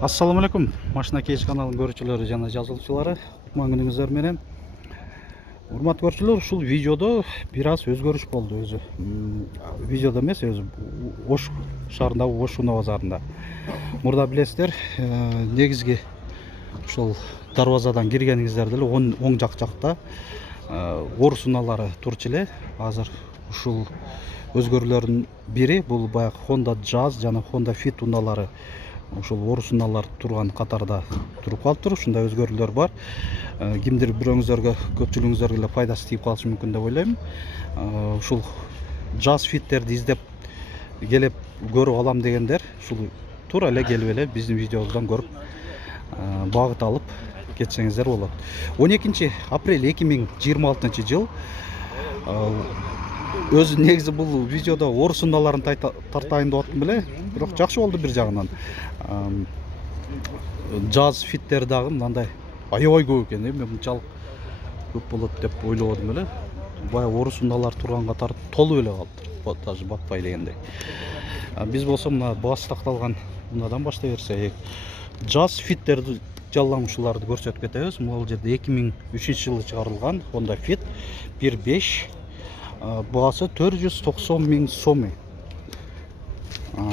Assalamu alaikum. Машина кейс каналының көрүүчүлөрү жана жазылуучулары. Кутман күнүңүздөр менен. Урматтуу көрүүчүлөр, ушул видеодо бир аз өзгөрүш болду өзү. Видеодо эмес, өзү Ош шаарындагы Ош Унаа базарында. Мурда билесиздер, негизги ушул дарбазадан киргениңиздер деле оң жакта орус унаалары турчу эле. Азыр ушул өзгөрүүлөрдүн бири бул баягы Honda Jazz жана Honda Fit унаалары. Ушул орус унаалар турган катарда туруп калыптыр. Ушундай өзгөрүүлөр бар. Кимдир бирөөңүздөргө, көпчүлүгүңүзгө эле пайдасы тийип калышы мүмкүн деп ойлойм. Ушул Jazz Fitтерди издеп келип көрүп алам дегендер, ушул туура эле келип эле биздин видеобуздан көрүп багыт алып кетсеңиздер болот. 12 апрель 2026 жыл. Өзү негизи бул видеодо орус унааларын тартайын деп аттым беле, бирок жакшы болду бир жагынан. Jazz Fittер дагы мындай аябай көп экен, мен мынчалык көп болот деп ойлободум эле. Баягы орус унаалар турган катар толуп эле калыптыр, даже батпай дегендей. Биз болсо мына баасы такталган унадан баштай берсек, Jazz Fitтерди жалаңчуларды көрсөтүп кетебиз. Бул жерде 2003 жылы чыгарылган Honda Fit 1.5. Баасы 490 000 сом.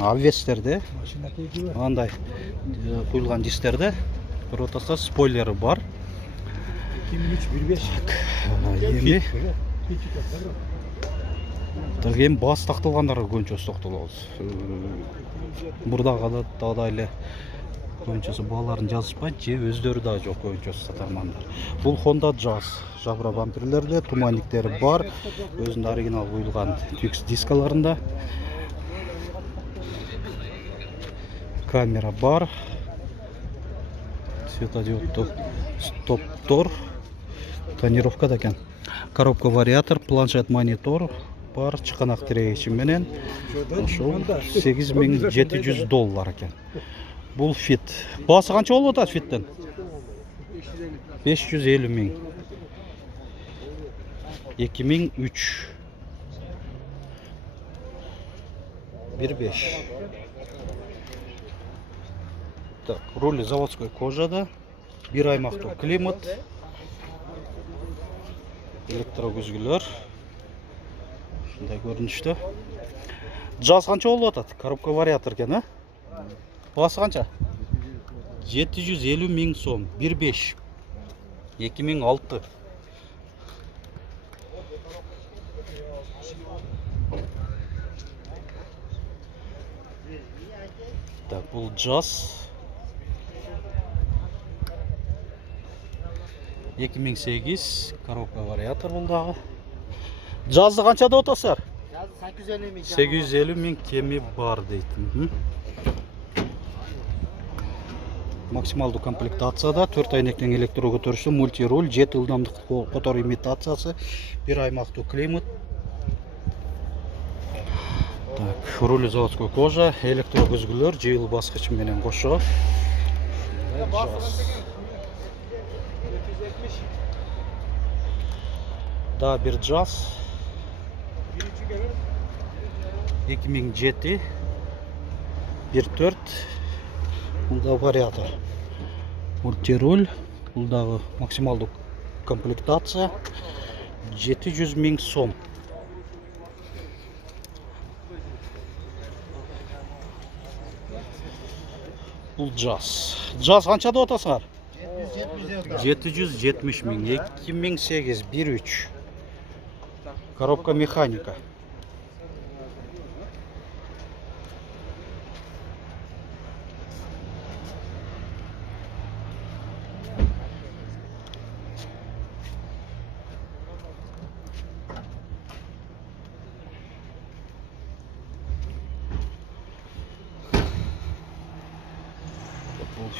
Авестерде андай куюлган дистерде ротасы спойлери бар. 2003 1.5. Эми баасы такталгандарга көбүнчө токтолобуз. Мурдагы дагы эле көбүнчөсү бааларын жазышпайт, же өздөрү дагы жок көбүнчөсү сатармандар. Бул Honda Jazz. Жабра бамперлерде туманниктери бар. Өзүндө оригинал куюлган тюкс дискаларында. Камера бар. Светодиоддуу стоптор. Тонировка экен. Коробка вариатор, планшет монитор бар, чыканак тирегичи менен. Ошол $8700 экен. Бул Fit. Баасы канча болуп атат Fit'тен? 550 000. 2003 1.5. Так, руль заводской кожада. Бир аймактуу климат. Электрокүзгүлөр. Ушундай көрүнүштө. Jazz канча болуп атат? Коробка вариатор экен, а? Баасы канча? 750 000 сом. 1.5. 2006. Так, бул Jazz 2008 коробка вариатор бул дагы. Jazz'ды канча деп атасыздар? 850 000 кеми бар дейт. Максималдуу комплектацияда 4 айнектен электро көтөрүшү, мультируль, 7 ылдамдык которуу имитациясы, бир аймактуу климат. Так, руль заводской кожа, электро көзгүлөр, жыйыл баскыч менен кошо. Да, бир Jazz 2007 1.4. Бул да вариатор. Мультируль, бул дагы максималдуу комплектация 700 000 сом. Бул Jazz. Jazz канча деп атасыңар? 770 000. 2008 1.3. Коробка механика.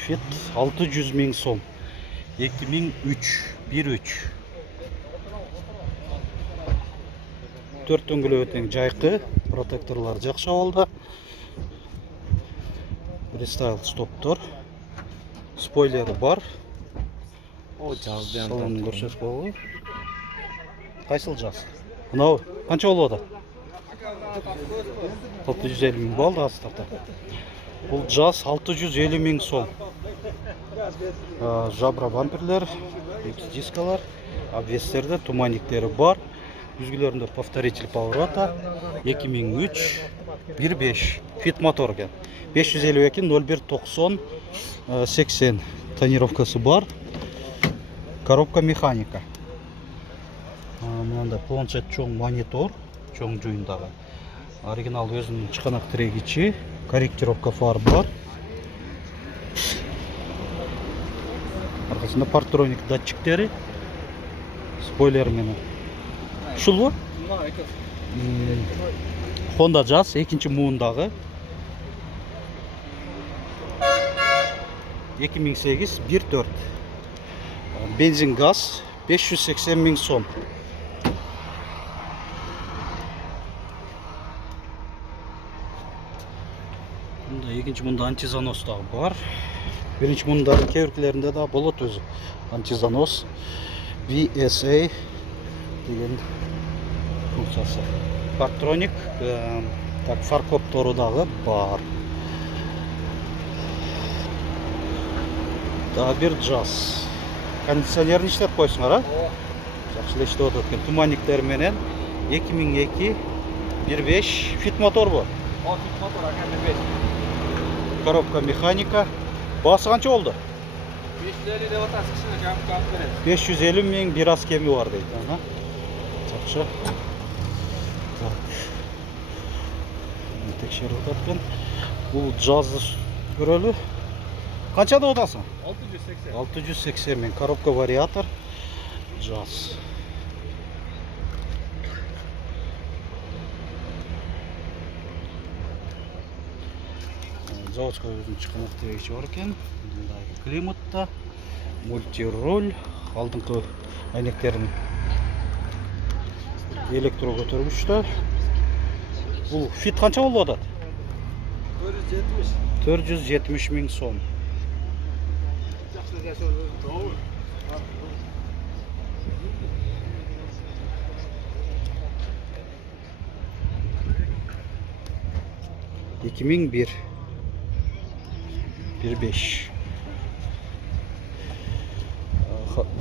Fit 600 000 сом. 2003 1.3. 4 дөңгөлөк тең жайкы, протекторлор жакшы абалда. Рестайл стоптор. Спойлери бар. О, Jazz'ды салонун көрсөтүп койгула. Кайсыл Jazz? Мынау канча болуп атат? 650 000 болду астакта. Бұл жаз 650 000 сом. Жабра бамперлер, дискалар, обвестерді, туманниктері бар. Үзгілерінде повторитель поворота 2003 1.5 фит мотор екен. 552 01 90 80 тонировкасы бар. Коробка механика. Мынандай планшет чоң монитор, чоң жойындағы. Оригинал өзінің чықанақ тірегічі, корректировка фар бар. Арқасында партроник датчиктері, спойлермен. Шул ба? Honda Jazz 2-ші муындағы 2008 1.4 бензин газ 580 000 сом. Бұнда 2-ші муында антизанос дағы бар. 1-ші муындардың кеуркелерінде да болот өзі. Антизанос VSA деген функциясы. Партроник, фаркоптору дағы бар. Да, бір Jazz. Кондиционерін іштеп қойсыңар, жақшылы ішті өтіп өткен. Туманниктер менен 2002 1.5 фит мотор бұл. Фит мотор, ақан 1.5. Коробка механика. Басы қанша болды? 550 деп атасы кішіне жабып қап береді. 550 000 бір аз кемі бар дейді. Жақшы. Текшеріп өткен. Бұл Jazz'ды көрелі. Қаншада одасың? 680. 680 000. Коробка вариатор. Jazz. Заводская өзінің шықанақ тірегіші бар екен. Климатта, мультироль, алдыңғы әйнектерін электро көтергішті. Бұл фит қанша болды адат? 470 000 сом. Жақсы жасау doğru. 2001 1.5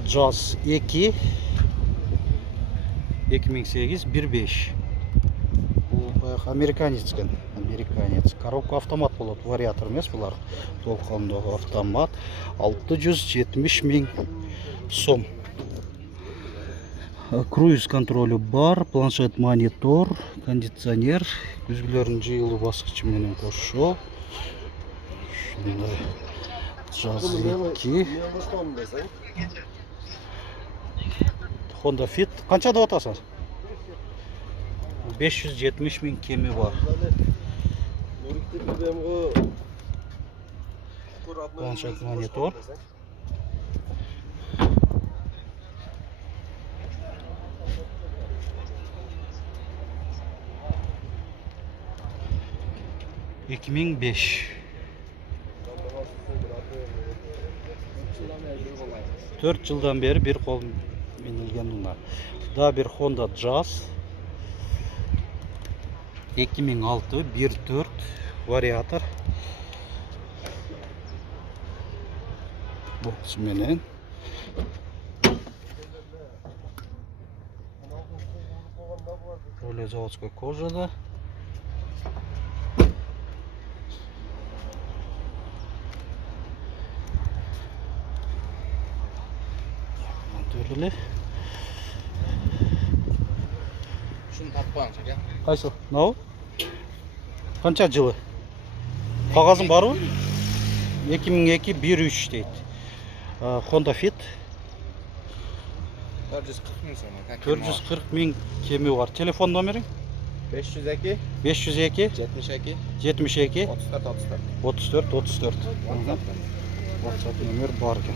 Jazz 2 2008 1.5 бұл американец екен. Американец. Коробка автомат болады, вариатор емес бұлар. Толқындағы автомат 670 000 сом. Круиз контролі бар, планшет монитор, кондиционер, күзгілерін жиылы басқычы менен қошу. Jazz 2 Honda Fit. Қаншада отасың? 570 000 кемі бар. Планшет монитор. Екі мың беш. Төрт жылдан бері бір қол менілген ұна. Да бір Honda Jazz 2006 1.4 вариатор. Бокс менен. Роле заводской кожада. Монтерлі. Шunu тартпаңыз, әке. Қайсы? Нау? Қанша жылы? Қағазың бар ма? 2002 1.3 дейді. Honda Fit 440 000 сом. 440 000 кемі бар. Телефон номерің? 502 502 72 72 34 34. WhatsApp номер бар екен.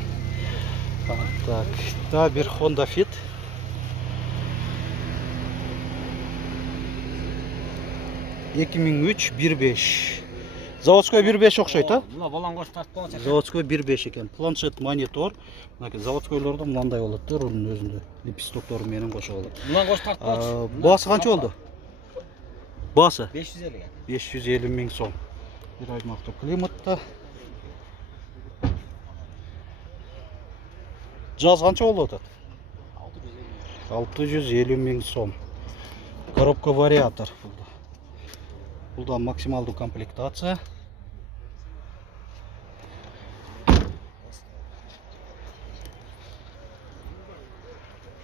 Так, да бір Honda Fit. Екі мың үч 1.5. Заводской 1.5 оқшайды, а? Мына балаң қош тартпаңыз, әке. Заводской 1.5 екен. Планшет монитор. Заводскойларда мынандай болады, рулдың өзінде. Лепестокторы менен қоша болады. Мына қош тартпаңыз. Басы қанша болды? Басы 550 ге. 550 000 сом. Bir аймактуу климатта. Жаз канча болуп атат? 650 миң сом. Коробка вариатор булда. Булда максималдуу комплектация.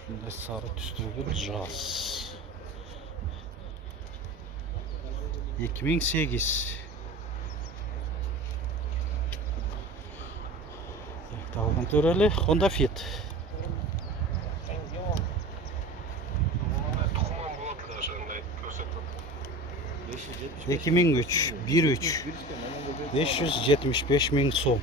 Шундай сары түстөгү жаз. 2008. Тагын төрелі Honda Fit. 2003, 1.3, 575 миң сом.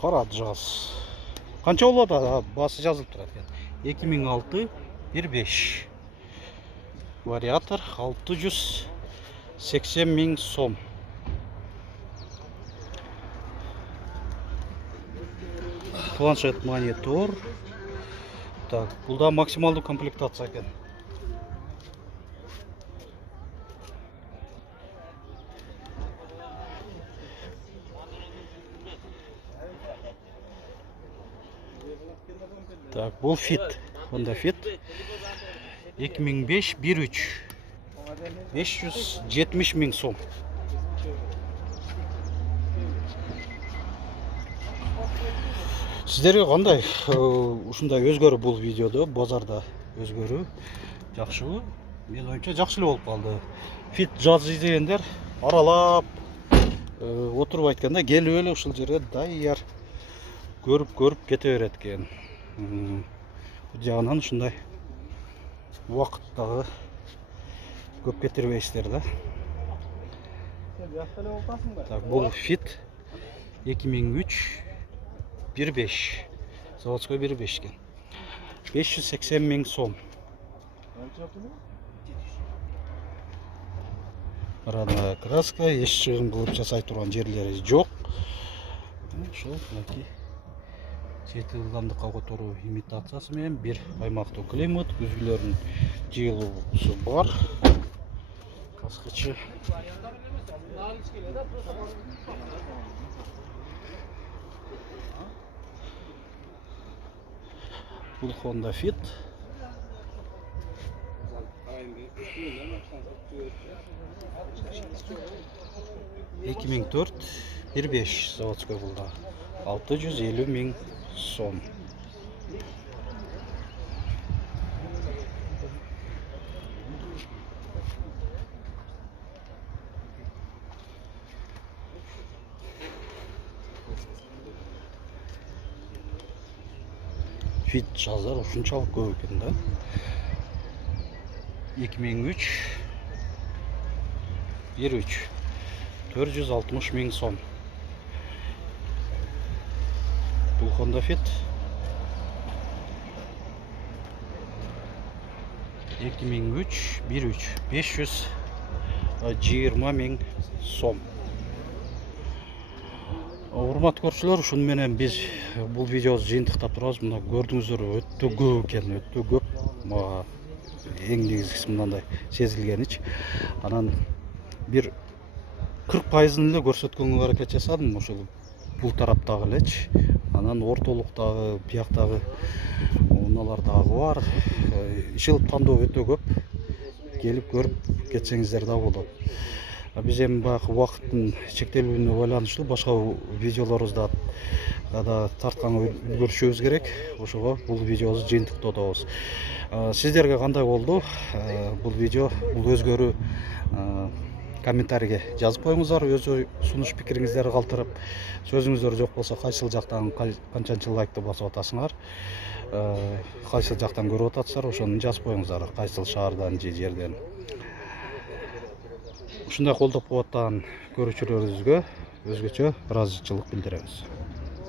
Қара жаз. Қанша болады? Басы жазылып тұрады екен. 2006, 1.5. Вариатор 680 миң сом. Планшет, монитор. Так, бұлда максималды комплектация екен. Так, бұл Fit, Honda Fit. 2005, 1.3. 570 миң сом. Сіздерге қандай ушундай өзгөрүү бұл видеода, базарда өзгөрүү жакшыбы? Мен оюмча жакшы эле болуп калды. Fit жаз издегендер аралап отуруп айтканда келип эле ушул жерге даяр көрүп кете берет экен. Бул жагынан ушундай убакыттагы көп кетирбейсиздер да. Так, бул Fit 2003, 1.5. Заводской 1.5 кен. 580 миң сом. Родная краска, эч чыгым кылып жасай турган жерлери жок. Ошол мынакей жети ылдамдыкка которуу имитациясы менен бир аймактуу климат, күзгүлөрдүн жыйылуусу бар. Каскычы. Бұл Honda Fit. 2004, 1.5 заводской бұлда. 650 миң сом. Fit жазар ушунчалык көп экен да. 2003, 1.3, 460 миң сом. Бул Honda Fit 2003, 1.3, 520 миң сом. Урматтуу көрүүчүлөр, ушуну менен биз бул видеобузду жыйынтыктап турабыз. Мына көрдүңүздөр, өтө көп экен, өтө көп. Мага эң негизгиси мындай сезилгенич. Анан бир 40% эле көрсөткөнгө аракет жасадым, ошол бул тараптагы элечи. Анан ортолуктагы, бияктагы унаалар дагы бар. Ишилип тандоо өтө көп. Келип көрүп кетсеңиздер да болот. Биз эми баягы убакыттын чектелүүнө байланыштуу башка видеолорубузда да тартканга үлгүрүшүбүз керек. Ошого бул видеобузду жыйынтыктообуз. Сиздерге кандай болду бул видео, бул өзгөрүү? Комментарийге жазып коюңуздар, өз сунуш пикириңиздерди калтырып. Сөзүңүздөр жок болсо кайсыл жактан канчанчы лайкты басып атасыңар, кайсыл жактан көрүп атасыздар, ошону жазып коюңуздар, кайсыл шаардан же жерден. Ушундай колдоп атқан көрүүчүлөрүбүзгө өзгөчө ыраазычылык билдиребиз.